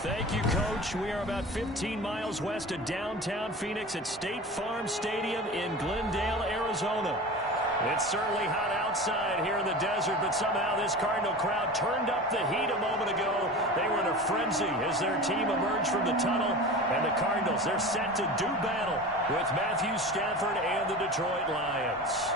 Thank you, Coach. We are about 15 miles west of downtown Phoenix at State Farm Stadium in Glendale, Arizona. It's certainly hot outside here in the desert, but somehow this Cardinal crowd turned up the heat a moment ago. They were in a frenzy as their team emerged from the tunnel, and the Cardinals, they're set to do battle with Matthew Stafford and the Detroit Lions.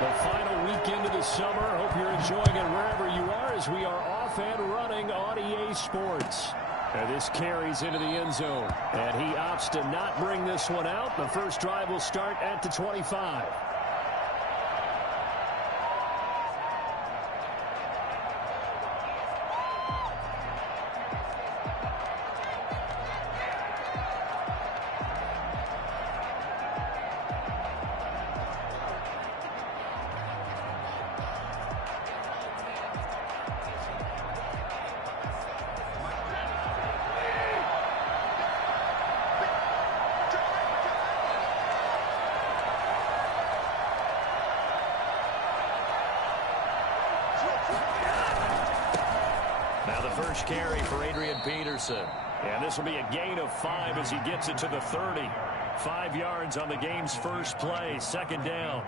The final weekend of the summer. Hope you're enjoying it wherever you are as we are off and running on EA Sports. And this carries into the end zone. And he opts to not bring this one out. The first drive will start at the 25. Now the first carry for Adrian Peterson. And this will be a gain of 5 as he gets it to the 30. 5 yards on the game's first play, second down.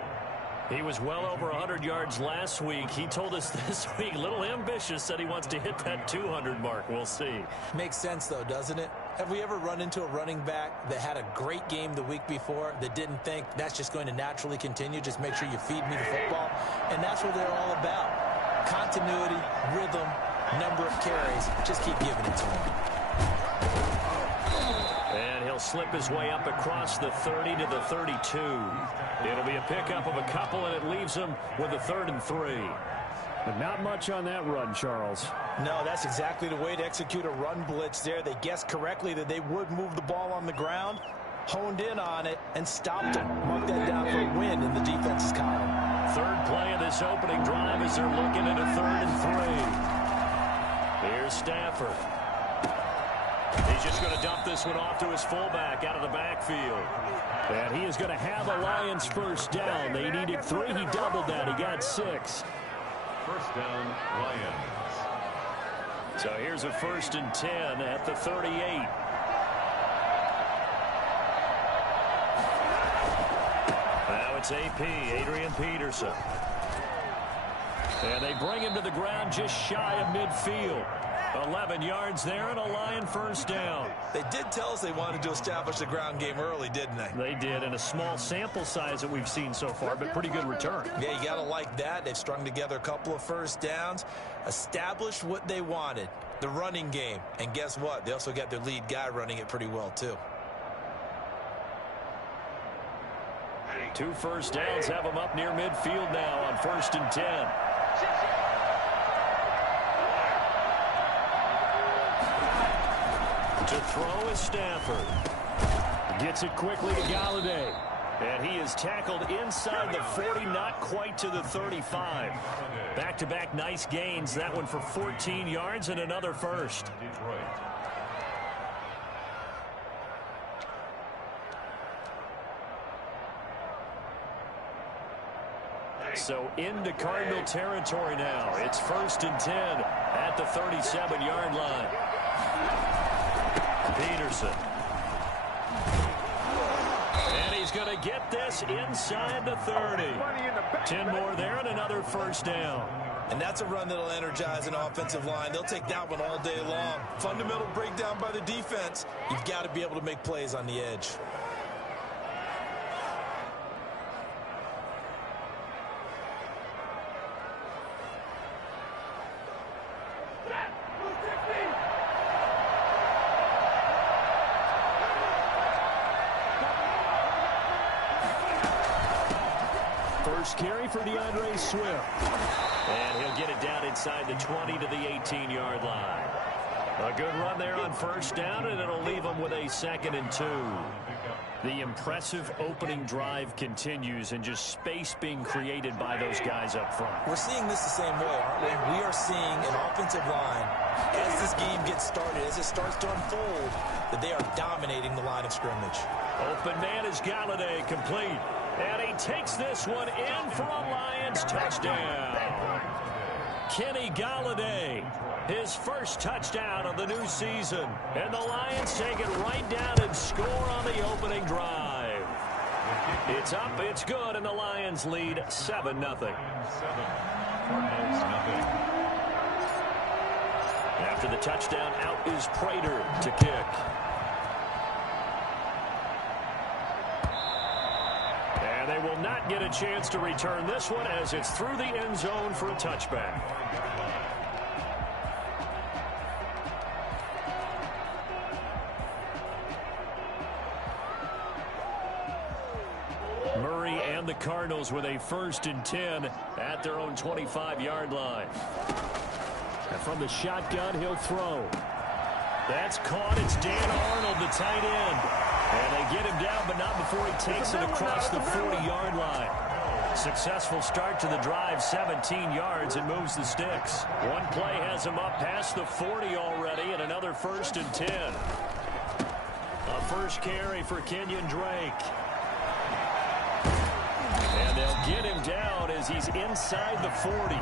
He was well over 100 yards last week. He told us this week, a little ambitious, said he wants to hit that 200 mark. We'll see. Makes sense, though, doesn't it? Have we ever run into a running back that had a great game the week before that didn't think that's just going to naturally continue? Just make sure you feed me the football. And that's what they're all about. Continuity, rhythm, number of carries. Just keep giving it to him. And he'll slip his way up across the 30 to the 32. It'll be a pickup of a couple, and it leaves him with a 3rd and 3. But not much on that run, Charles. No, that's exactly the way to execute a run blitz there. They guessed correctly that they would move the ball on the ground, honed in on it, and stopped them. Mark that down for a win in the defense's column. Third play of this opening drive as they're looking at a 3rd and 3. Here's Stafford. He's just going to dump this one off to his fullback out of the backfield. And he is going to have a Lions first down. They needed 3. He doubled that. He got 6. First down, Lions. So here's a 1st and 10 at the 38. Now it's AP, Adrian Peterson. And they bring him to the ground just shy of midfield. 11 yards there and a Lion first down. They did tell us they wanted to establish the ground game early, didn't they? They did, in a small sample size that we've seen so far, but pretty good return. Yeah, you got to like that. They've strung together a couple of first downs, established what they wanted, the running game. And guess what? They also got their lead guy running it pretty well, too. 2 first downs have them up near midfield now on 1st and 10. To throw is Stafford. Gets it quickly to Galladay. And he is tackled inside the 40, not quite to the 35. Back-to-back nice gains. That one for 14 yards and another first. So into Cardinal territory now. It's 1st and 10 at the 37-yard line. Peterson. And he's going to get this inside the 30. 10 more there and another first down. And that's a run that'll energize an offensive line. They'll take that one all day long. Fundamental breakdown by the defense. You've got to be able to make plays on the edge. First carry for DeAndre Swift. And he'll get it down inside the 20 to the 18-yard line. A good run there on first down, and it'll leave them with a 2nd and 2. The impressive opening drive continues, and just space being created by those guys up front. We're seeing this the same way, aren't we? We are seeing an offensive line, as this game gets started, as it starts to unfold, that they are dominating the line of scrimmage. Open man is Galladay, complete. And he takes this one in for a Lions touchdown. Kenny Golladay, his first touchdown of the new season. And the Lions take it right down and score on the opening drive. It's up, it's good, and the Lions lead 7-0. After the touchdown, out is Prater to kick. And they will not get a chance to return this one as it's through the end zone for a touchback. Murray and the Cardinals with a 1st and 10 at their own 25-yard line. And from the shotgun, he'll throw. That's caught. It's Dan Arnold, the tight end. And they get him down, but not before he takes it across the 40-yard line. Successful start to the drive, 17 yards, and moves the sticks. One play has him up past the 40 already, and another 1st and 10. A first carry for Kenyon Drake. And they'll get him down as he's inside the 40.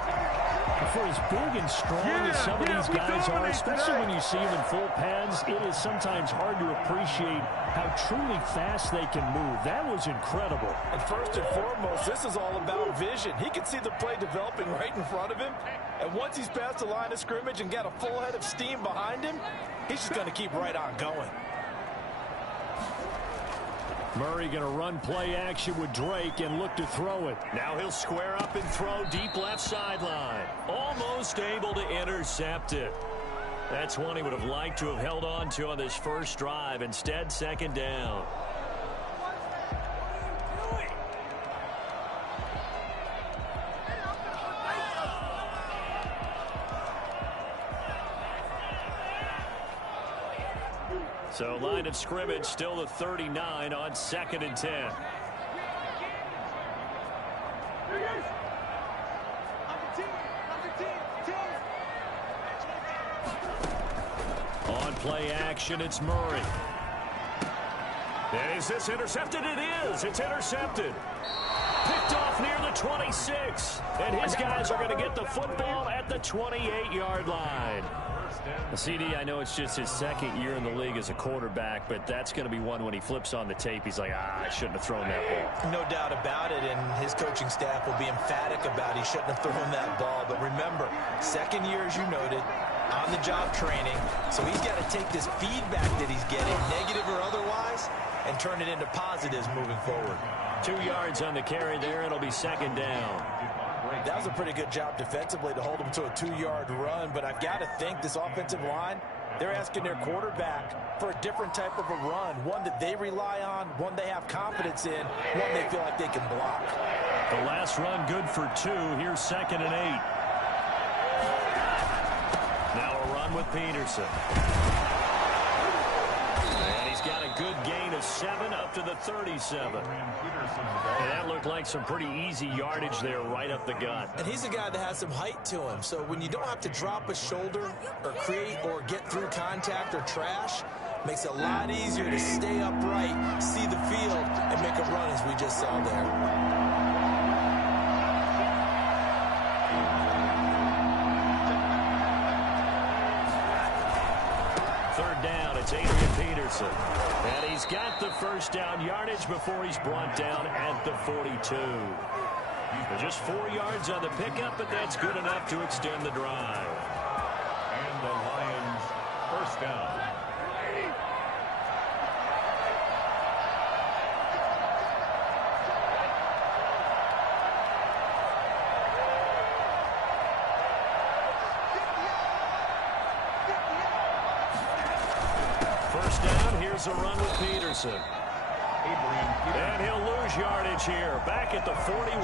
For as big and strong as some of these guys are, especially when you see them in full pads, it is sometimes hard to appreciate how truly fast they can move. That was incredible. And first and foremost, this is all about vision. He can see the play developing right in front of him. And once he's past the line of scrimmage and got a full head of steam behind him, he's just going to keep right on going. Murray going to run play action with Drake and look to throw it. Now he'll square up and throw deep left sideline. Almost able to intercept it. That's one he would have liked to have held on to on this first drive. Instead, 2nd down. So line of scrimmage still the 39 on 2nd and 10. On play action, it's Murray. And is this intercepted? It is. It's intercepted. Picked off near the 26. And his guys are going to get the football at the 28-yard line. CD, I know it's just his 2nd year in the league as a quarterback, but that's going to be one when he flips on the tape, he's like, I shouldn't have thrown that ball. No doubt about it, and his coaching staff will be emphatic about he shouldn't have thrown that ball. But remember, 2nd year, as you noted, on-the-job training, so he's got to take this feedback that he's getting, negative or otherwise, and turn it into positives moving forward. 2 yards on the carry there. It'll be 2nd down. That was a pretty good job defensively to hold him to a 2-yard run, but I've got to think this offensive line, they're asking their quarterback for a different type of a run, one that they rely on, one they have confidence in, one they feel like they can block. The last run good for 2. Here's 2nd and 8. Now a run with Peterson. And he's got a good gain of 7 up to the 37. And that looked like some pretty easy yardage there right up the gut. And he's a guy that has some height to him, so when you don't have to drop a shoulder or create or get through contact or trash, makes it a lot easier to stay upright, see the field, and make a run as we just saw there. It's Adrian Peterson. And he's got the first down yardage before he's brought down at the 42. Just 4 yards on the pickup, but that's good enough to extend the drive. And the Lions, 1st down. Here's a run with Peterson. And he'll lose yardage here. Back at the 41.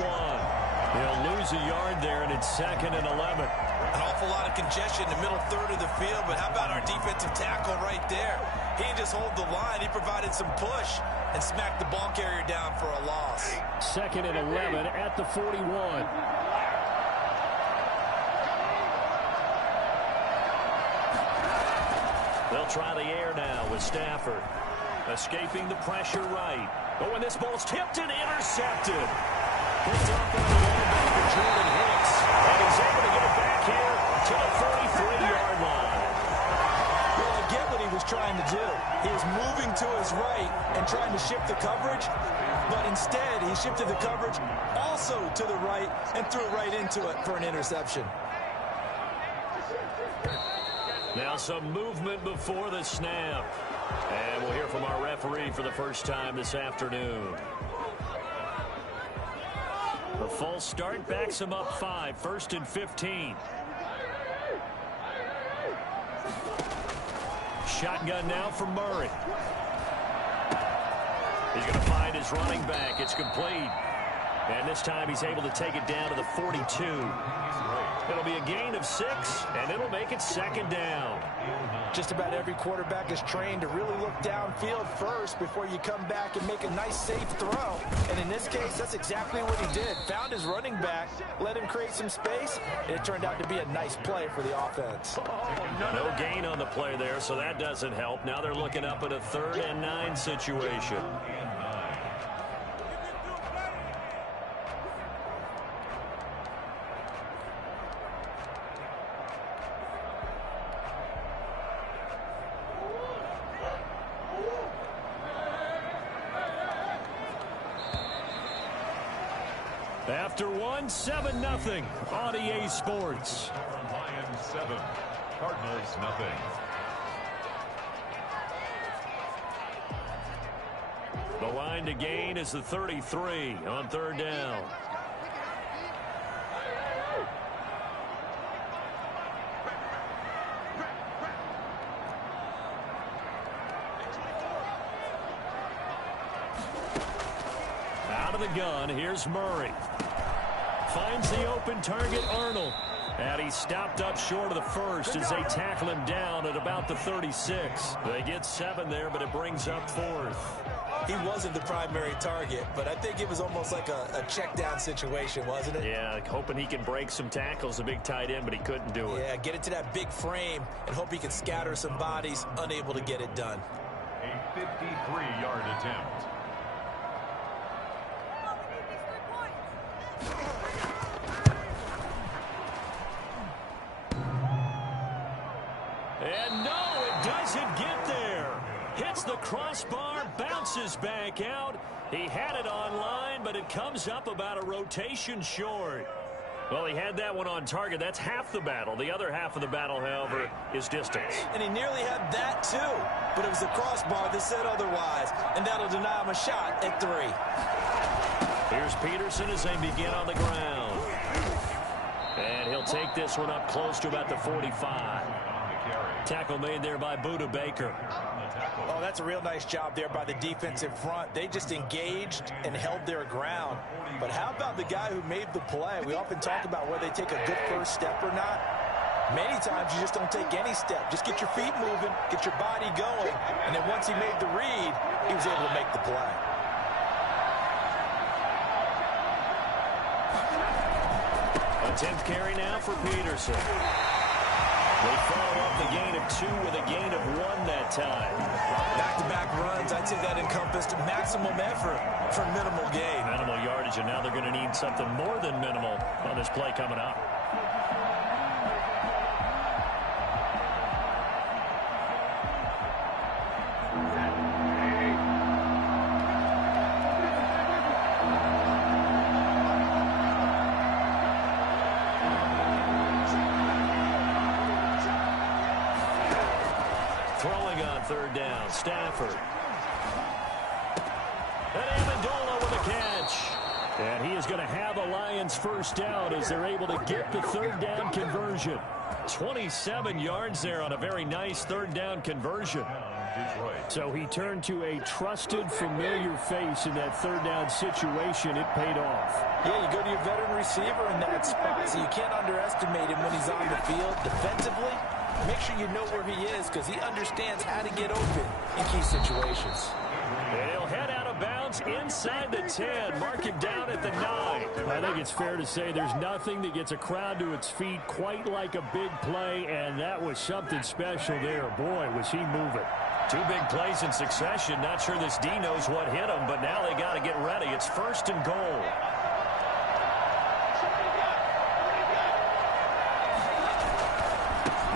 He'll lose a yard there, and it's 2nd and 11. An awful lot of congestion in the middle third of the field, but how about our defensive tackle right there? He didn't just hold the line. He provided some push and smacked the ball carrier down for a loss. 2nd and 11 at the 41. They'll try the air now with Stafford. Escaping the pressure right. Oh, and this ball's tipped and intercepted. Picked up by the linebacker, Jordan Hicks. And he's able to get it back here to the 43-yard line. Well, I get what he was trying to do. He was moving to his right and trying to shift the coverage, but instead he shifted the coverage also to the right and threw right into it for an interception. Now some movement before the snap. And we'll hear from our referee for the first time this afternoon. The false start backs him up 5, 1st and 15. Shotgun now for Murray. He's going to find his running back. It's complete. And this time he's able to take it down to the 42. It'll be a gain of 6, and it'll make it 2nd down. Just about every quarterback is trained to really look downfield first before you come back and make a nice, safe throw. And in this case, that's exactly what he did. Found his running back, let him create some space, and it turned out to be a nice play for the offense. No gain on the play there, so that doesn't help. Now they're looking up at a 3rd and 9 situation. After 1, 7-0 on EA Sports. Lions 7, Cardinals nothing. The line to gain is the 33 on 3rd down. Out of the gun, here's Murray. Finds the open target, Arnold. And he's stopped up short of the 1st as they tackle him down at about the 36. They get 7 there, but it brings up 4th. He wasn't the primary target, but I think it was almost like a check down situation, wasn't it? Yeah, hoping he can break some tackles, a big tight end, but he couldn't do it. Yeah, get it to that big frame and hope he can scatter some bodies, unable to get it done. A 53-yard attempt. And no, it doesn't get there. Hits the crossbar, bounces back out. He had it online, but it comes up about a rotation short. Well, he had that one on target. That's half the battle. The other half of the battle, however, is distance. And he nearly had that, too. But it was the crossbar that said otherwise, and that'll deny him a shot at 3. Here's Peterson as they begin on the ground. And he'll take this one up close to about the 45. Tackle made there by Budda Baker. Oh, that's a real nice job there by the defensive front. They just engaged and held their ground. But how about the guy who made the play? We often talk about whether they take a good first step or not. Many times you just don't take any step. Just get your feet moving, get your body going, and then once he made the read, he was able to make the play. A 10th carry now for Peterson. They follow up the gain of 2 with a gain of 1 that time. Back-to-back runs, I'd say that encompassed maximum effort for minimal gain. Minimal yardage, and now they're going to need something more than minimal on this play coming up. Throwing on 3rd down, Stafford. And Amendola with a catch. And he is going to have a Lions first down as they're able to get the 3rd down conversion. 27 yards there on a very nice 3rd down conversion. So he turned to a trusted, familiar face in that 3rd down situation. It paid off. Yeah, you go to your veteran receiver in that spot, so you can't underestimate him when he's on the field. Defensively, make sure you know where he is because he understands how to get open in key situations. He'll head out of bounds inside the 10. Mark him down at the 9. I think it's fair to say there's nothing that gets a crowd to its feet quite like a big play, and that was something special there. Boy, was he moving. Two big plays in succession. Not sure this D knows what hit him, but now they got to get ready. It's 1st and goal.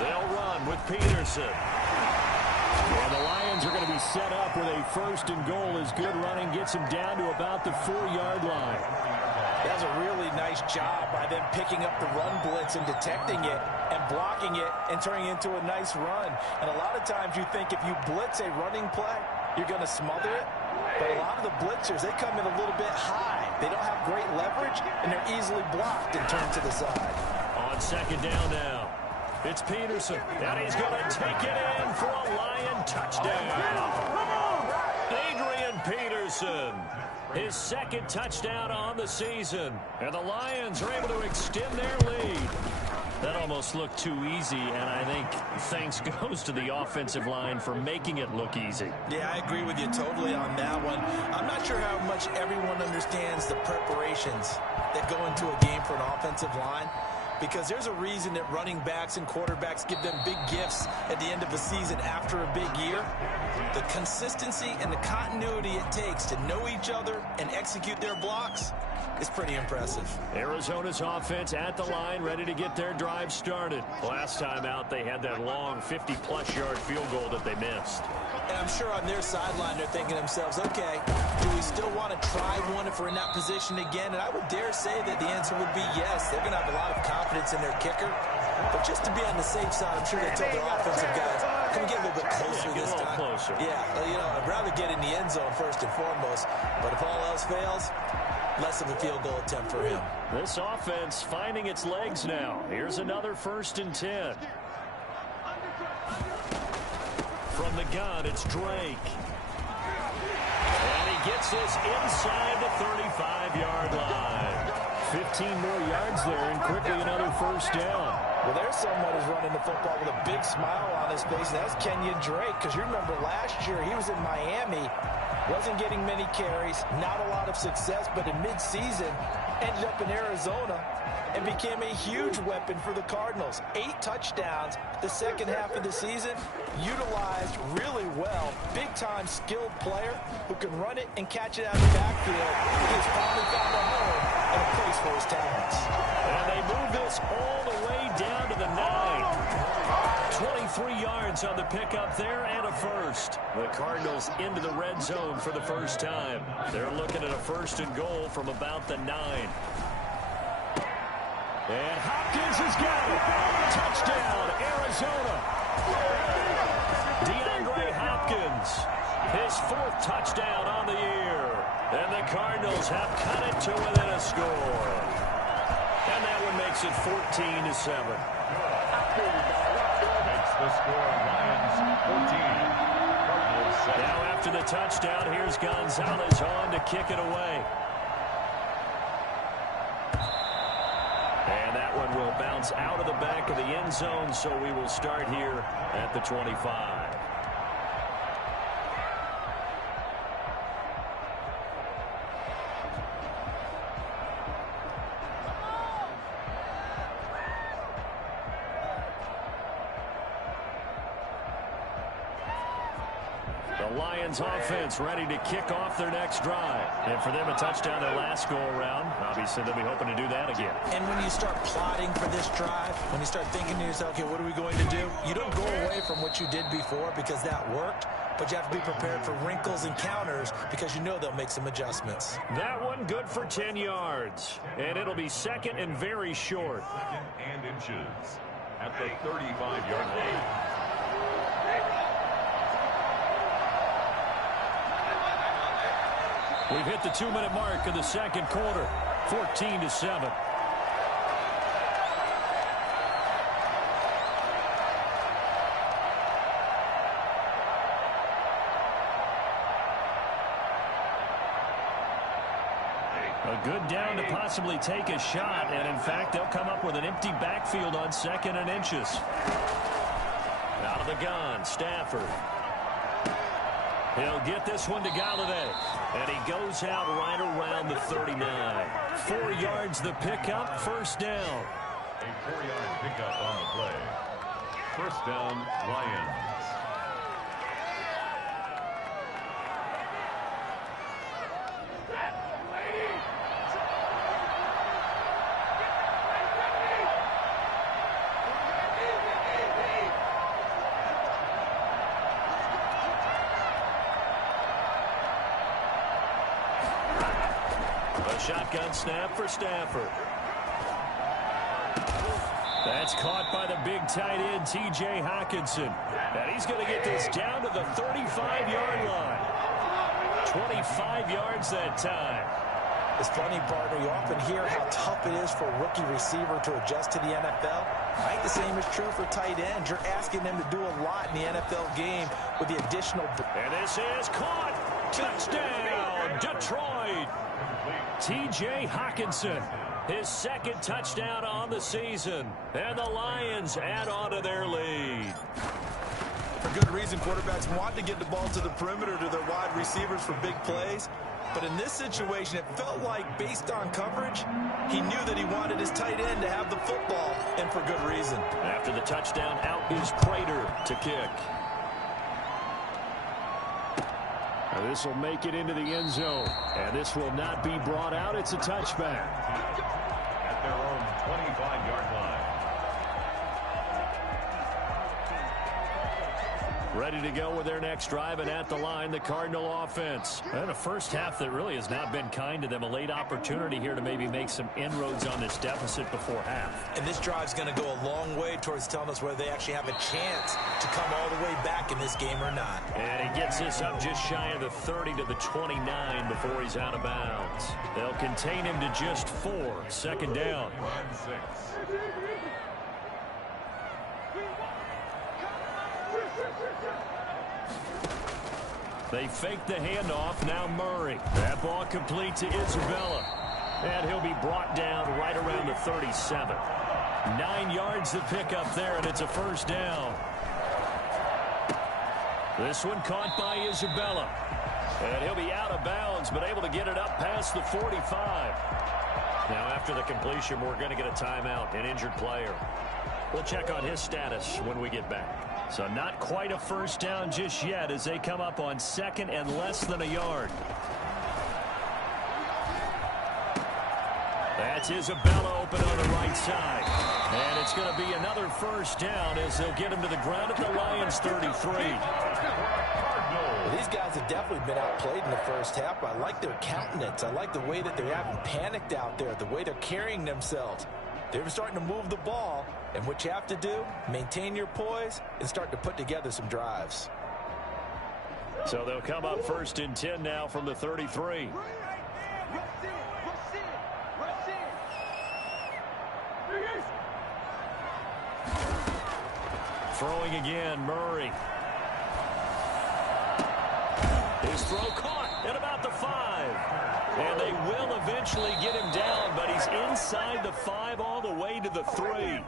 They'll run with Peterson. And the Lions are going to be set up with a 1st and goal as good running gets them down to about the 4-yard line. That's a really nice job by them picking up the run blitz and detecting it and blocking it and turning it into a nice run. And a lot of times you think if you blitz a running play, you're going to smother it. But a lot of the blitzers, they come in a little bit high. They don't have great leverage, and they're easily blocked and turned to the side. On 2nd down now. It's Peterson, and he's going to take it in for a Lion touchdown. Adrian Peterson, his 2nd touchdown on the season. And the Lions are able to extend their lead. That almost looked too easy, and I think thanks goes to the offensive line for making it look easy. Yeah, I agree with you totally on that one. I'm not sure how much everyone understands the preparations that go into a game for an offensive line, because there's a reason that running backs and quarterbacks give them big gifts at the end of a season after a big year. The consistency and the continuity it takes to know each other and execute their blocks is pretty impressive. Arizona's offense at the line, ready to get their drive started. Last time out, they had that long 50-plus yard field goal that they missed. And I'm sure on their sideline, they're thinking to themselves, okay, do we still want to try one if we're in that position again? And I would dare say that the answer would be yes. They're going to have a lot of confidence in their kicker. But just to be on the safe side, I'm sure they told their offensive guys, can we get a little bit closer this time? Closer. Yeah, you know, I'd rather get in the end zone first and foremost. But if all else fails, less of a field goal attempt for him. This offense finding its legs now. Here's another 1st and 10. From the gun, it's Drake. And he gets this inside the 35-yard line. 15 more yards there, and quickly another 1st down. Well, there's someone who's running the football with a big smile on his face, and that's Kenyon Drake, because you remember last year he was in Miami, wasn't getting many carries, not a lot of success, but in mid-season ended up in Arizona and became a huge weapon for the Cardinals. 8 touchdowns the second half of the season, utilized really well. Big-time skilled player who can run it and catch it out of the backfield. He has finally found a home and a place for his talents. And they move this all the way down to the 9. 23 yards on the pickup there and a 1st. The Cardinals into the red zone for the first time. They're looking at a 1st and goal from about the 9. And Hopkins has got it. Touchdown, Arizona. DeAndre Hopkins, his 4th touchdown on the year. And the Cardinals have cut it to within a score. And that one makes it 14-7. Makes the score Lions 14. Cardinals 7. Now after the touchdown, here's Gonzalez on to kick it away. And that one will bounce out of the back of the end zone, so we will start here at the 25. The Lions offense ready to kick off their next drive. And for them, a touchdown their last go-around. Obviously, they'll be hoping to do that again. And when you start plotting for this drive, when you start thinking to yourself, okay, what are we going to do? You don't go away from what you did before because that worked, but you have to be prepared for wrinkles and counters because you know they'll make some adjustments. That one good for 10 yards. And it'll be 2nd and very short. 2nd and inches at the 35-yard line. We've hit the 2-minute mark of the second quarter, 14-7. A good down to possibly take a shot, and in fact, they'll come up with an empty backfield on 2nd and inches. Out of the gun, Stafford. He'll get this one to Galladay, and he goes out right around the 39. 4 yards the pickup, 1st down. A 4-yard pickup on the play. 1st down, Lions. shotgun snap for Stafford. That's caught by the big tight end, T.J. Hockenson. And he's going to get this down to the 35-yard line. 25 yards that time. It's funny, partner, you often hear how tough it is for a rookie receiver to adjust to the NFL. I think the same is true for tight ends. You're asking them to do a lot in the NFL game with the additional... And this is caught. Touchdown, Detroit. T.J. Hockenson, his second touchdown on the season. And the Lions add on to their lead. For good reason, quarterbacks want to get the ball to the perimeter to their wide receivers for big plays. But in this situation, it felt like, based on coverage, he knew that he wanted his tight end to have the football, and for good reason. After the touchdown, out is Prater to kick. Now this will make it into the end zone. And this will not be brought out. It's a touchback. At their own 25-yard line. Ready to go with their next drive, and at the line, the Cardinal offense. And a first half that really has not been kind to them. A late opportunity here to maybe make some inroads on this deficit before half. And this drive's going to go a long way towards telling us whether they actually have a chance to come all the way back in this game or not. And he gets this up just shy of the 30 to the 29 before he's out of bounds. They'll contain him to just 4. Second down. 1-6. They fake the handoff. Now Murray. That ball complete to Isabella. And he'll be brought down right around the 37. 9 yards to pick up there, and it's a first down. This one caught by Isabella. And he'll be out of bounds, but able to get it up past the 45. Now after the completion, we're going to get a timeout, an injured player. We'll check on his status when we get back. So not quite a first down just yet as they come up on second and less than a yard. That's Isabella open on the right side. And it's going to be another first down as they'll get him to the ground at the Lions 33. Well, these guys have definitely been outplayed in the first half. I like their countenance. I like the way that they haven't panicked out there, the way they're carrying themselves. They're starting to move the ball, and what you have to do, maintain your poise and start to put together some drives. So they'll come up first and 10 now from the 33. Throwing again, Murray. His throw caught at about the 5. And they will eventually get him down, but he's inside the 5 all the way to the 3.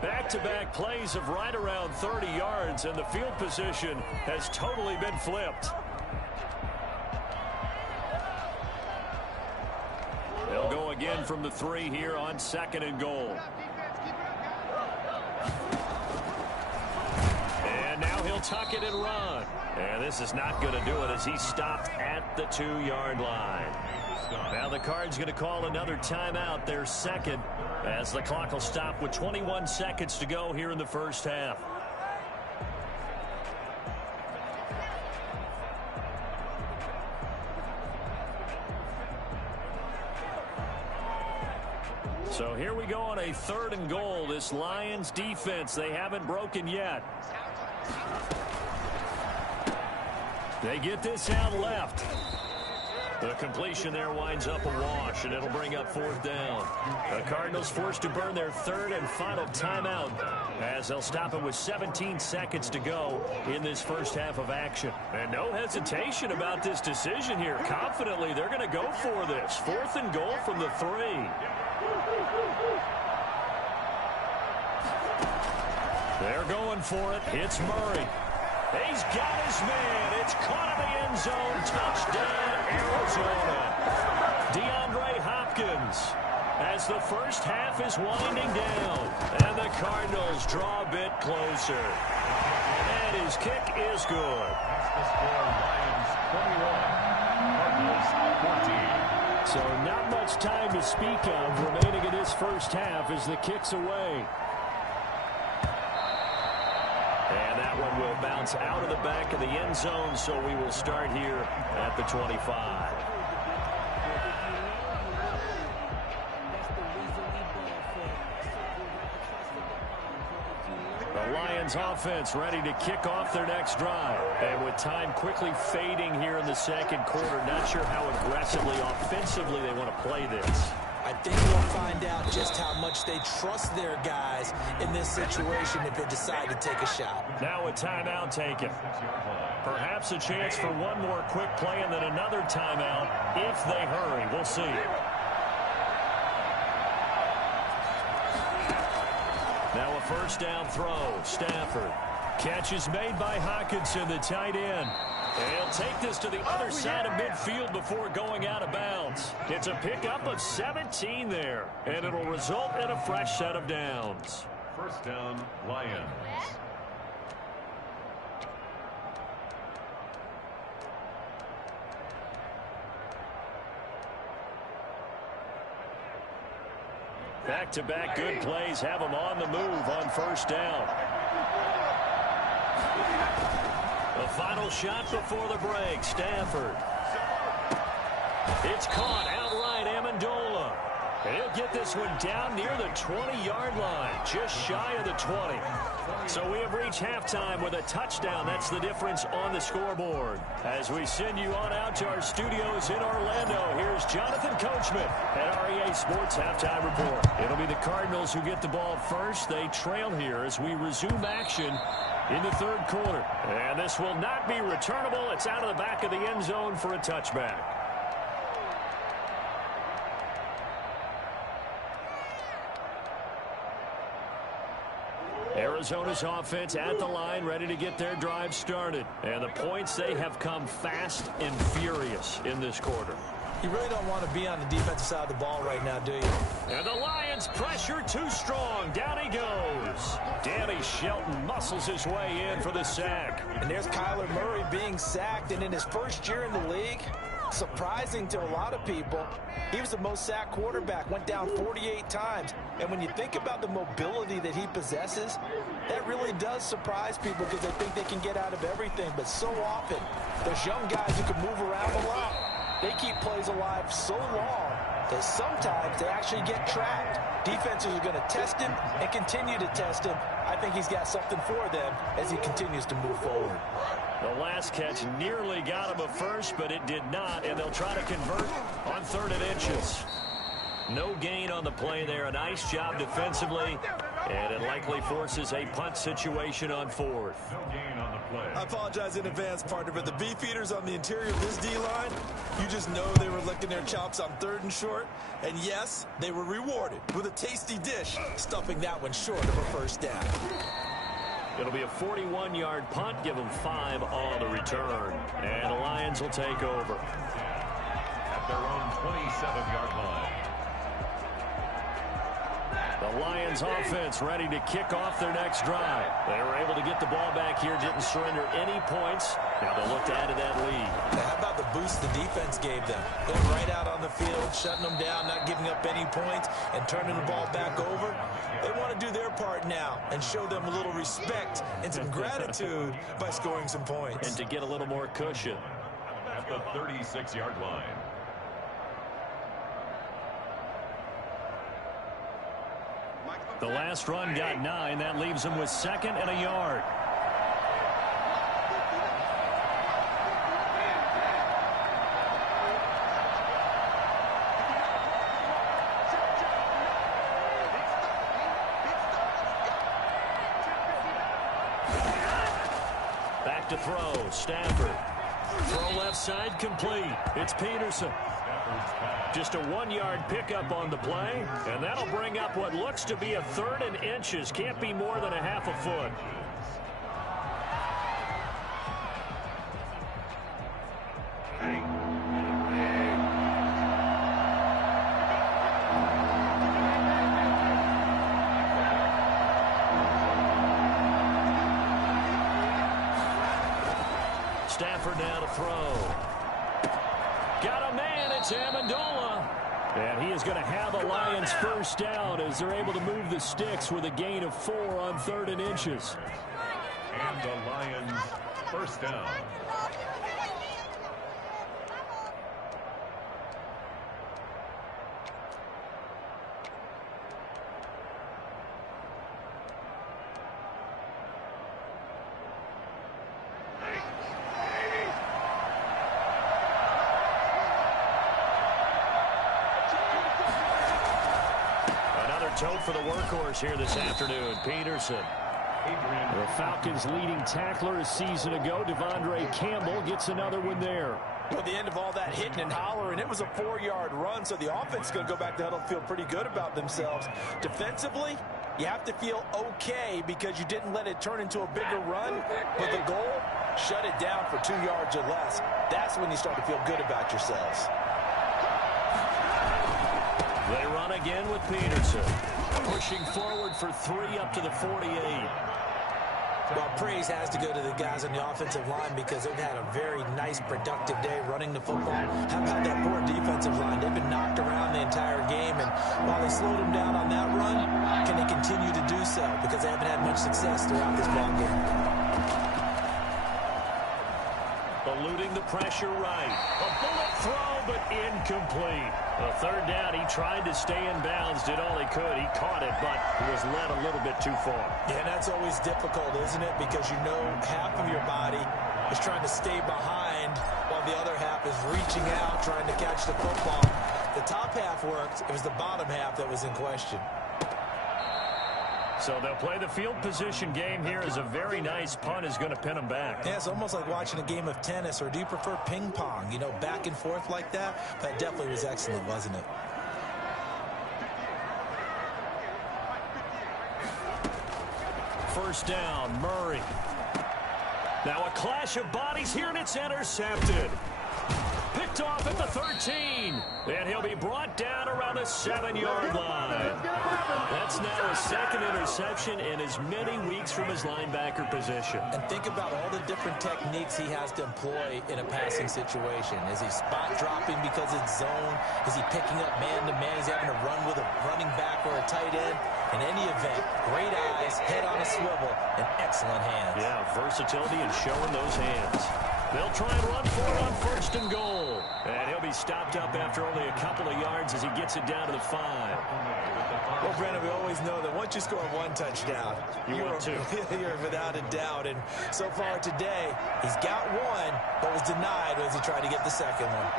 Back-to-back plays of right around 30 yards, and the field position has totally been flipped. They'll go again from the 3 here on second and goal. And now he'll tuck it and run. And this is not going to do it as he's stopped at the 2-yard line. Now the Cards going to call another timeout, their second, as the clock will stop with 21 seconds to go here in the first half. So here we go on a 3rd and goal. This Lions defense, they haven't broken yet. They get this out left. The completion there winds up a wash, and it'll bring up 4th down. The Cardinals forced to burn their 3rd and final timeout as they'll stop it with 17 seconds to go in this first half of action. And no hesitation about this decision here. Confidently, they're going to go for this. 4th and goal from the 3. They're going for it. It's Murray. He's got his man. It's caught in the end zone. Touchdown, Arizona. DeAndre Hopkins as the first half is winding down. And the Cardinals draw a bit closer. And his kick is good. The score, Lions 21, Cardinals 14. So not much time to speak of remaining in this first half as the kick's away. And that one will bounce out of the back of the end zone, so we will start here at the 25. Lions offense ready to kick off their next drive. And with time quickly fading here in the second quarter, not sure how aggressively, offensively they want to play this. I think we'll find out just how much they trust their guys in this situation if they decide to take a shot. Now a timeout taken. Perhaps a chance for one more quick play and then another timeout if they hurry. We'll see. Now a first down throw. Stafford. Catch is made by Hockenson, the tight end. He'll take this to the other side of midfield before going out of bounds. It's a pickup of 17 there, and it'll result in a fresh set of downs. First down, Lions. Back-to-back good plays have them on the move on first down. The final shot before the break, Stafford. It's caught outright, Amendola. And he'll get this one down near the 20-yard line, just shy of the 20. So we have reached halftime with a touchdown. That's the difference on the scoreboard. As we send you on out to our studios in Orlando, here's Jonathan Coachman at REA Sports Halftime Report. It'll be the Cardinals who get the ball first. They trail here as we resume action in the third quarter. And this will not be returnable. It's out of the back of the end zone for a touchback. Arizona's offense at the line, ready to get their drive started. And the points, they have come fast and furious in this quarter. You really don't want to be on the defensive side of the ball right now, do you? And the Lions pressure too strong. Down he goes. Danny Shelton muscles his way in for the sack. And there's Kyler Murray being sacked, and in his first year in the league, surprising to a lot of people, he was the most sacked quarterback, went down 48 times. And when you think about the mobility that he possesses, that really does surprise people because they think they can get out of everything. But so often, there's young guys who can move around a lot. They keep plays alive so long that sometimes they actually get trapped. Defenses are going to test him and continue to test him. I think he's got something for them as he continues to move forward. The last catch nearly got him a first, but it did not, and they'll try to convert on 3rd and inches. No gain on the play there. A nice job defensively, and it likely forces a punt situation on 4th. No gain on the play. I apologize in advance, partner, but the beefeaters on the interior of this D-line, you just know they were licking their chops on 3rd and short. And yes, they were rewarded with a tasty dish, stuffing that one short of a first down. It'll be a 41-yard punt, give them 5 on the return. And the Lions will take over. At their own 27-yard line. The Lions offense ready to kick off their next drive. They were able to get the ball back here, didn't surrender any points. Now they'll look to add to that lead. Now, how about the boost the defense gave them? Going right out on the field, shutting them down, not giving up any points, and turning the ball back over. They want to do their part now and show them a little respect and some gratitude by scoring some points. And to get a little more cushion. At the 36-yard line. The last run got 9. That leaves them with 2nd and a yard. Back to throw. Stafford. Throw left side complete. It's Peterson. Just a 1-yard pickup on the play, and that'll bring up what looks to be a 3rd and inches. Can't be more than a half a foot. Stafford now to throw. Got a man, it's Amendola. And he is going to have a Lions first down as they're able to move the sticks with a gain of 4 on 3rd and inches. And the Lions first down. tote for the workhorse here this afternoon, Peterson. The Falcons' leading tackler a season ago, Devondre Campbell, gets another one there. Well, the end of all that hitting and hollering, it was a 4-yard run, so the offense is going to go back to huddle and feel pretty good about themselves. Defensively, you have to feel okay because you didn't let it turn into a bigger run, but the goal, shut it down for 2 yards or less. That's when you start to feel good about yourselves. They run again with Peterson, pushing forward for 3 up to the 48. Well, praise has to go to the guys on the offensive line because they've had a very nice, productive day running the football. How about that poor defensive line? They've been knocked around the entire game, and while they slowed them down on that run, can they continue to do so? Because they haven't had much success throughout this ball game. Eluding the pressure right. A bullet throw, but incomplete. A third down, he tried to stay in bounds, did all he could. He caught it, but was led a little bit too far. Yeah, and that's always difficult, isn't it? Because you know half of your body is trying to stay behind while the other half is reaching out, trying to catch the football. The top half worked. It was the bottom half that was in question. So they'll play the field position game here as a very nice punt is going to pin them back. Yeah, it's almost like watching a game of tennis, or do you prefer ping pong? You know, back and forth like that? That definitely was excellent, wasn't it? First down, Murray. Now a clash of bodies here, and it's intercepted. Picked off at the 13. And he'll be brought down around the 7-yard line. That's now his second interception in as many weeks from his linebacker position. And think about all the different techniques he has to employ in a passing situation. Is he spot dropping because it's zone? Is he picking up man-to-man? He's having to run with a running back or a tight end. In any event, great eyes, head on a swivel, and excellent hands. Yeah, versatility and showing those hands. They'll try and run for it on 1st and goal. And he'll be stopped up after only a couple of yards as he gets it down to the 5. Well, Brandon, we always know that once you score one touchdown, you're without a doubt. And so far today, he's got one, but was denied as he tried to get the second one.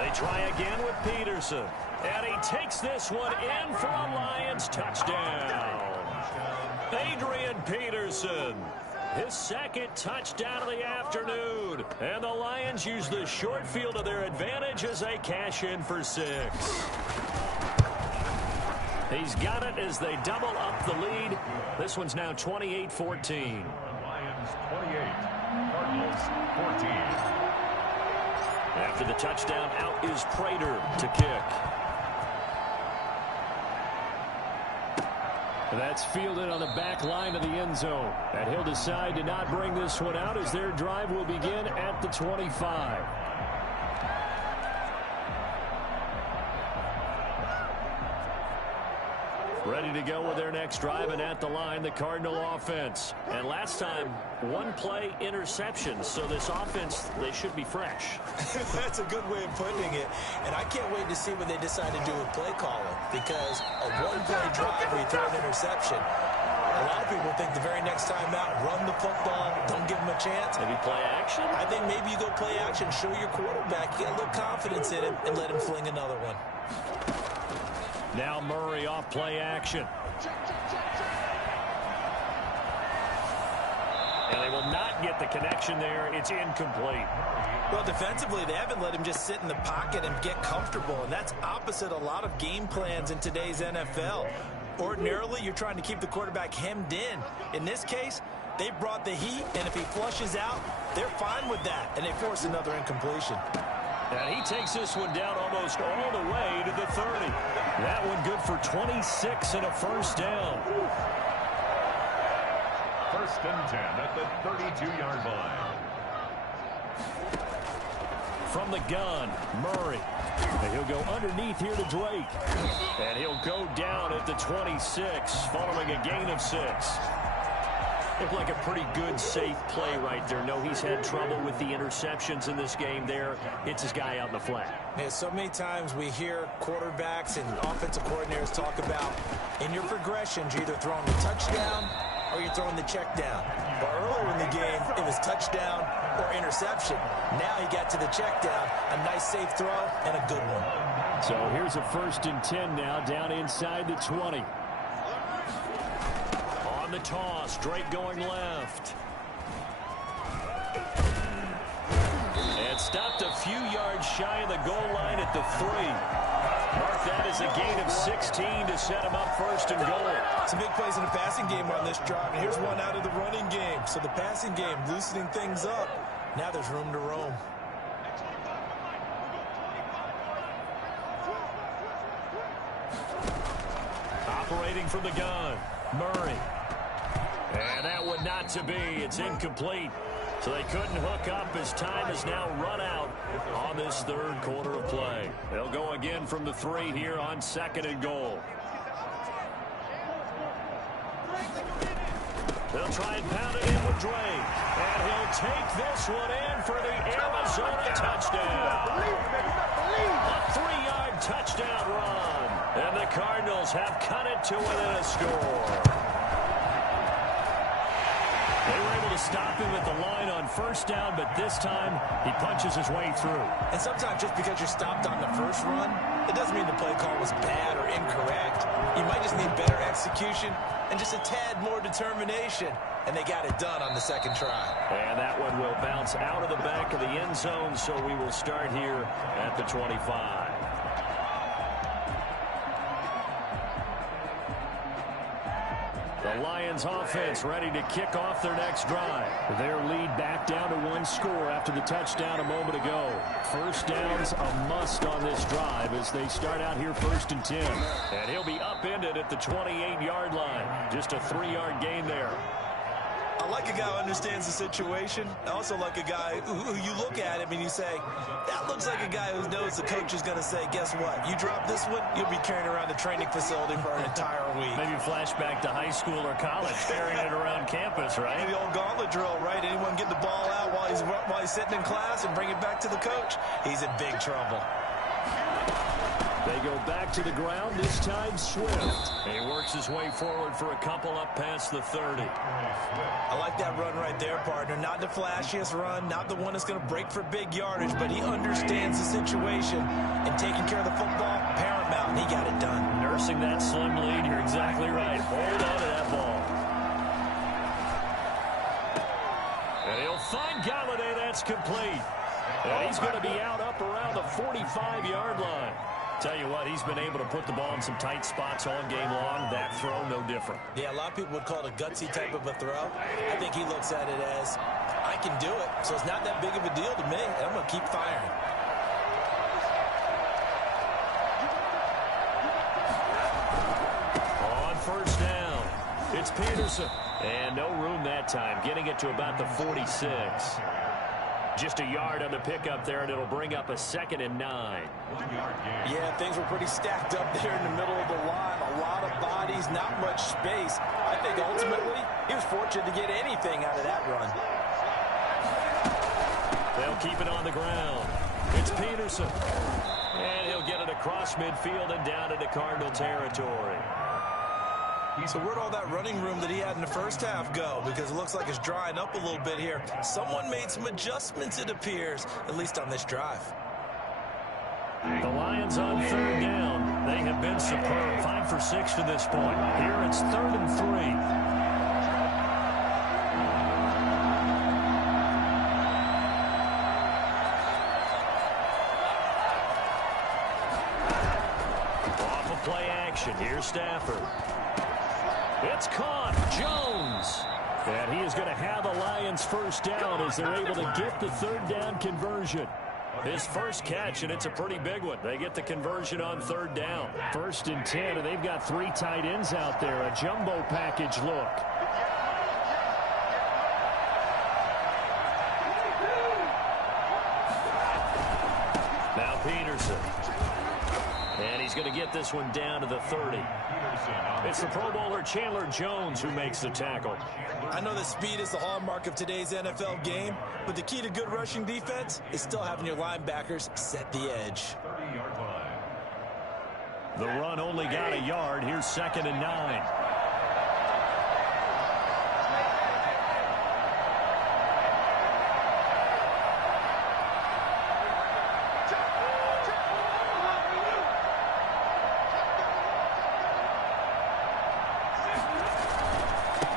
They try again with Peterson. And he takes this one in for a Lions touchdown. Adrian Peterson, his second touchdown of the afternoon. And the Lions use the short field to their advantage as they cash in for 6. He's got it as they double up the lead. This one's now 28-14. Lions 28, Cardinals 14. After the touchdown, out is Prater to kick. That's fielded on the back line of the end zone. And he'll decide to not bring this one out as their drive will begin at the 25. Ready to go with their next drive, and at the line, the Cardinal offense. And last time, one play interception. So this offense, they should be fresh. That's a good way of putting it. And I can't wait to see what they decide to do with play calling. Because a one-play drive where you throw an interception, a lot of people think the very next time out, run the football, don't give them a chance. Maybe play action? I think maybe you go play action, show your quarterback, get a little confidence in him, and let him fling another one. Now Murray off play action. And they will not get the connection there. It's incomplete. Well, defensively, they haven't let him just sit in the pocket and get comfortable, and that's opposite a lot of game plans in today's NFL. Ordinarily, you're trying to keep the quarterback hemmed in. In this case, they brought the heat, and if he flushes out, they're fine with that, and they force another incompletion. And he takes this one down almost all the way to the 30. That one good for 26 and a first down. 1st and 10 at the 32-yard line. From the gun, Murray. And he'll go underneath here to Drake. And he'll go down at the 26 following a gain of 6. Looked like a pretty good, safe play right there. No, he's had trouble with the interceptions in this game there. Hits his guy out in the flat. Yeah, so many times we hear quarterbacks and offensive coordinators talk about in your progressions, you're either throwing a touchdown or you're throwing the check down. But earlier in the game, it was touchdown or interception. Now he got to the check down, a nice safe throw, and a good one. So here's a 1st and 10 now, down inside the 20. On the toss, Drake going left. And stopped a few yards shy of the goal line at the 3. Mark that as a gain of 16 to set him up 1st and goal. Some big plays in the passing game on this drive, and here's one out of the running game. So the passing game loosening things up. Now there's room to roam. Operating from the gun, Murray. And that one not to be. It's incomplete. So they couldn't hook up as time has now run out on this 3rd quarter of play. They'll go again from the 3 here on 2nd and goal. They'll try and pound it in with Drake. And he'll take this one in for the Arizona touchdown. A 3-yard touchdown run. And the Cardinals have cut it to within a score. They were able to stop him at the line on 1st down, but this time he punches his way through. And sometimes just because you're stopped on the first run, it doesn't mean the play call was bad or incorrect. You might just need better execution and just a tad more determination. And they got it done on the 2nd try. And that one will bounce out of the back of the end zone, so we will start here at the 25. The Lions offense ready to kick off their next drive. Their lead back down to 1 score after the touchdown a moment ago. 1st down's a must on this drive as they start out here 1st and 10. And he'll be upended at the 28-yard line. Just a 3-yard gain there. I like a guy who understands the situation. I also like a guy who you look at him and you say, that looks like a guy who knows the coach is going to say, guess what? You drop this one, you'll be carrying around the training facility for an entire week. Maybe flashback to high school or college, carrying it around campus, right? The old gauntlet drill, right? Anyone get the ball out while he's sitting in class and bring it back to the coach? He's in big trouble. They go back to the ground, this time Swift. He works his way forward for a couple up past the 30. I like that run right there, partner. Not the flashiest run, not the one that's going to break for big yardage, but he understands the situation, and taking care of the football, paramount, and he got it done. Nursing that slim lead, you're exactly right. Hold on to that ball. And he'll find Galladay, that's complete. And he's going to be out up around the 45-yard line. Tell you what, he's been able to put the ball in some tight spots all game long. That throw, no different. Yeah, a lot of people would call it a gutsy type of a throw. I think he looks at it as, I can do it, so it's not that big of a deal to me, and I'm going to keep firing. On 1st down, it's Peterson. And no room that time, getting it to about the 46. Just a yard on the pickup there, and it'll bring up a 2nd and 9. Yeah, things were pretty stacked up there in the middle of the line. A lot of bodies, not much space. I think ultimately he was fortunate to get anything out of that run. They'll keep it on the ground. It's Peterson. And he'll get it across midfield and down into Cardinal territory. So where'd all that running room that he had in the first half go? Because it looks like it's drying up a little bit here. Someone made some adjustments, it appears, at least on this drive. The Lions on 3rd down. They have been superb. 5 for 6 to this point. Here it's 3rd and 3. Play action. Here's Stafford. It's caught. Jones. And he is going to have the Lions 1st down as they're able to get the 3rd down conversion. His first catch, and it's a pretty big one. They get the conversion on 3rd down. 1st and 10, and they've got 3 tight ends out there. A jumbo package look. Now Peterson. And he's going to get this one down to the 30. It's the Pro Bowler Chandler Jones who makes the tackle. I know that speed is the hallmark of today's NFL game, but the key to good rushing defense is still having your linebackers set the edge. The run only got a yard. Here's 2nd and 9.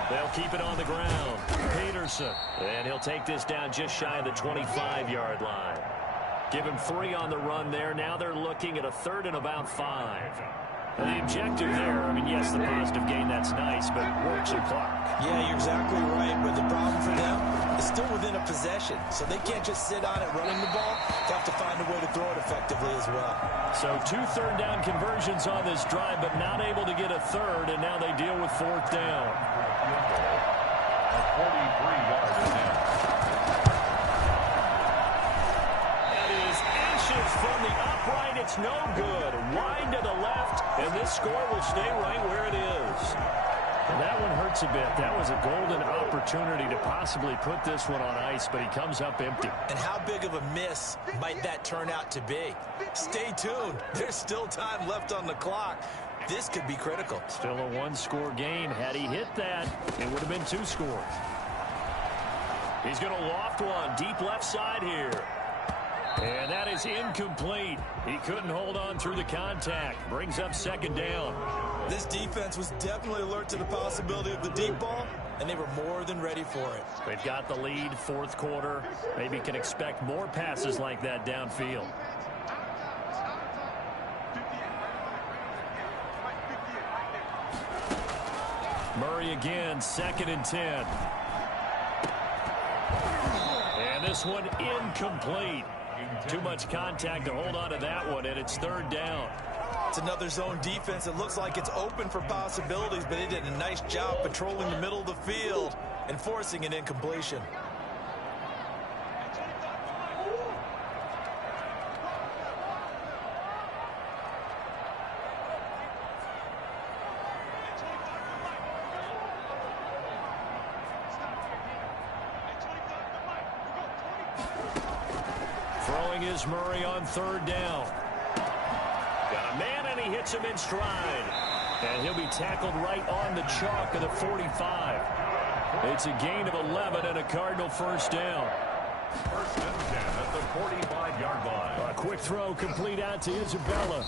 They'll keep it on the ground. Peterson. And he'll take this down just shy of the 25-yard line. Give him 3 on the run there. Now they're looking at a 3rd and about 5. And the objective there, I mean, yes, the positive gain, that's nice, but work some clock. Yeah, you're exactly right, but the problem for them is still within a possession, so they can't just sit on it running the ball. They have to find a way to throw it effectively as well. So 2 third-down conversions on this drive, but not able to get a 3rd, and now they deal with 4th down. A 43-yard attempt. That is inches from the upright. It's no good. Wide to the left, and this score will stay right where it is. And that one hurts a bit. That was a golden opportunity to possibly put this one on ice, but he comes up empty. And how big of a miss might that turn out to be? Stay tuned. There's still time left on the clock. This could be critical. Still a 1-score game. Had he hit that, it would have been 2 scores. He's going to loft one deep left side here. And that is incomplete. He couldn't hold on through the contact. Brings up 2nd down. This defense was definitely alert to the possibility of the deep ball, and they were more than ready for it. They've got the lead, 4th quarter. Maybe can expect more passes like that downfield. Murray again, 2nd and 10. And this one incomplete. Too much contact to hold on to that one, and it's 3rd down. It's another zone defense. It looks like it's open for possibilities, but they did a nice job patrolling the middle of the field and forcing an incompletion. Throwing is Murray on 3rd down. Got a man, and he hits him in stride. And he'll be tackled right on the chalk of the 45. It's a gain of 11 and a Cardinal 1st down. 1st and 10 at the 45-yard line. A quick throw complete out to Isabella.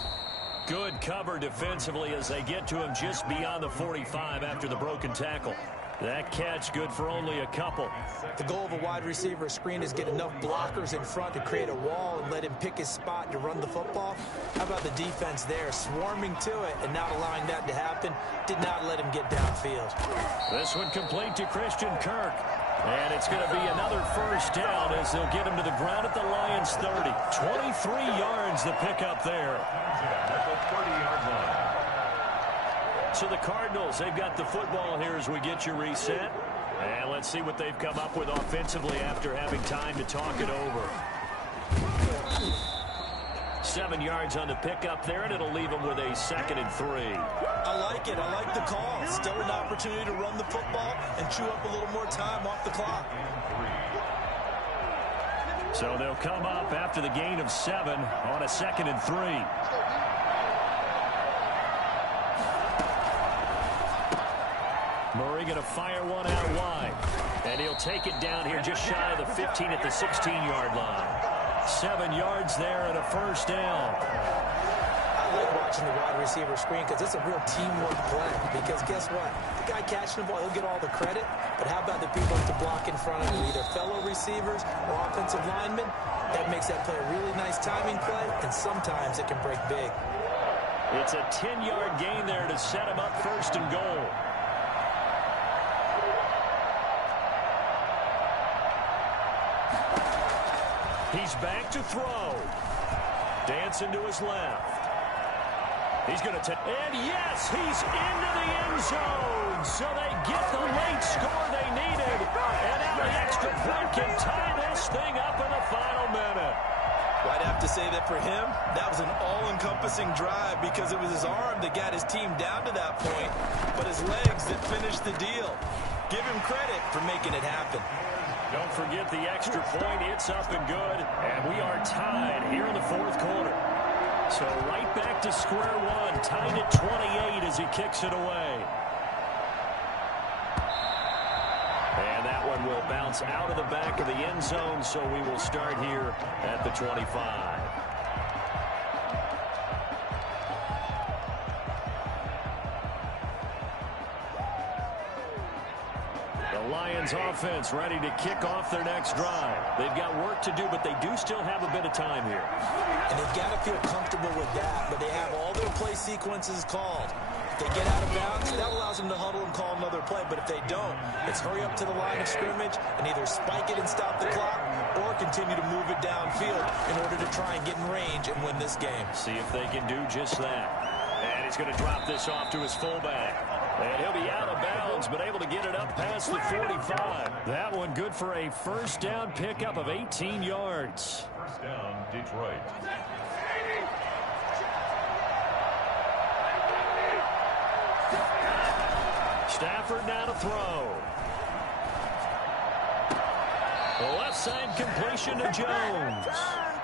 Good cover defensively as they get to him just beyond the 45 after the broken tackle. That catch good for only a couple. The goal of a wide receiver screen is get enough blockers in front to create a wall and let him pick his spot to run the football. How about the defense there, swarming to it and not allowing that to happen? Did not let him get downfield. This one complete to Christian Kirk. And it's going to be another 1st down as they'll get him to the ground at the Lions 30. 23 yards the pickup there. At the 30-yard line. So the Cardinals, they've got the football here as we get you reset. And let's see what they've come up with offensively after having time to talk it over. 7 yards on the pickup there, and it'll leave them with a 2nd and 3. I like it. I like the call. Still an opportunity to run the football and chew up a little more time off the clock. So they'll come up after the gain of 7 on a 2nd and 3. Murray going to fire one out wide. And he'll take it down here just shy of the 15 at the 16-yard line. 7 yards there and a 1st down. I like watching the wide receiver screen because it's a real teamwork play. Because guess what? The guy catching the ball, he'll get all the credit. But how about the people to block in front of him, either fellow receivers or offensive linemen? That makes that play a really nice timing play, and sometimes it can break big. It's a 10-yard gain there to set him up 1st and goal. He's back to throw. Dancing to his left. He's going to take, and yes, he's into the end zone. So they get the late score they needed. And now the extra point can tie this thing up in the final minute. Well, I'd have to say that for him, that was an all-encompassing drive because it was his arm that got his team down to that point, but his legs that finished the deal. Give him credit for making it happen. Don't forget the extra point. It's up and good. And we are tied here in the 4th quarter. So right back to square one. Tied at 28 as he kicks it away. And that one will bounce out of the back of the end zone. So we will start here at the 25. Lions offense ready to kick off their next drive. They've got work to do, but they do still have a bit of time here. And they've got to feel comfortable with that, but they have all their play sequences called. If they get out of bounds, that allows them to huddle and call another play. But if they don't, it's hurry up to the line of scrimmage and either spike it and stop the clock or continue to move it downfield in order to try and get in range and win this game. See if they can do just that. And he's going to drop this off to his fullback. And he'll be out of bounds, but able to get it up past the 45. That one good for a first down pickup of 18 yards. First down, Detroit. Stafford now to throw. The left side completion to Jones.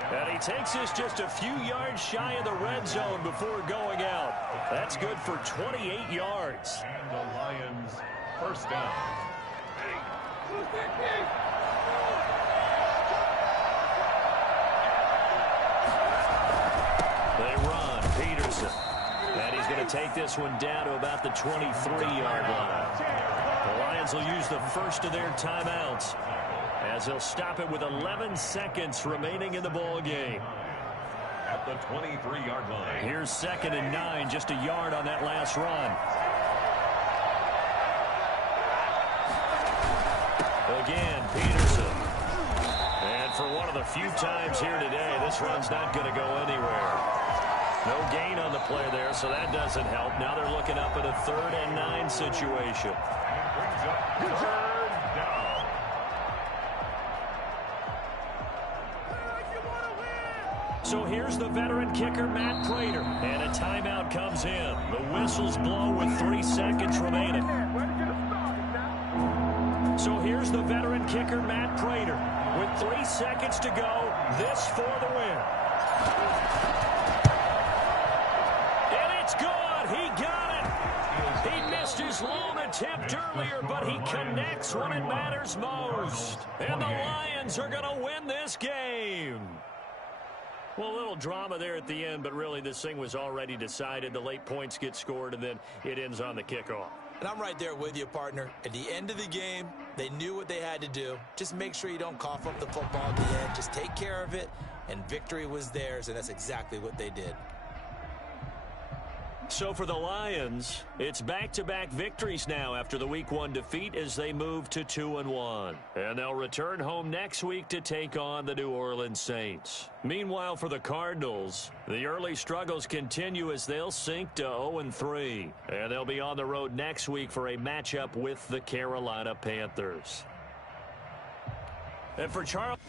And he takes this just a few yards shy of the red zone before going out. That's good for 28 yards. And the Lions, first down. They run. Peterson. And he's going to take this one down to about the 23-yard line. The Lions will use the first of their timeouts as they'll stop it with 11 seconds remaining in the ball game. At the 23-yard line. Here's 2nd and 9, just a yard on that last run. Again, Peterson. And for one of the few times here today, this run's not going to go anywhere. No gain on the play there, so that doesn't help. Now they're looking up at a 3rd and 9 situation. Brings up 3rd down. So here's the veteran kicker, Matt Prater. And a timeout comes in. The whistles blow with 3 seconds remaining. So here's the veteran kicker, Matt Prater. With 3 seconds to go, this for the win. And it's good. He got it. He missed his long attempt earlier, but he connects when it matters most. And the Lions are going to win this game. Well, a little drama there at the end, but really this thing was already decided. The late points get scored, and then it ends on the kickoff. And I'm right there with you, partner. At the end of the game, they knew what they had to do. Just make sure you don't cough up the football at the end. Just take care of it, and victory was theirs, and that's exactly what they did. So for the Lions, it's back-to-back victories now after the Week 1 defeat as they move to 2-1. And they'll return home next week to take on the New Orleans Saints. Meanwhile, for the Cardinals, the early struggles continue as they'll sink to 0-3. And they'll be on the road next week for a matchup with the Carolina Panthers. And for Charles...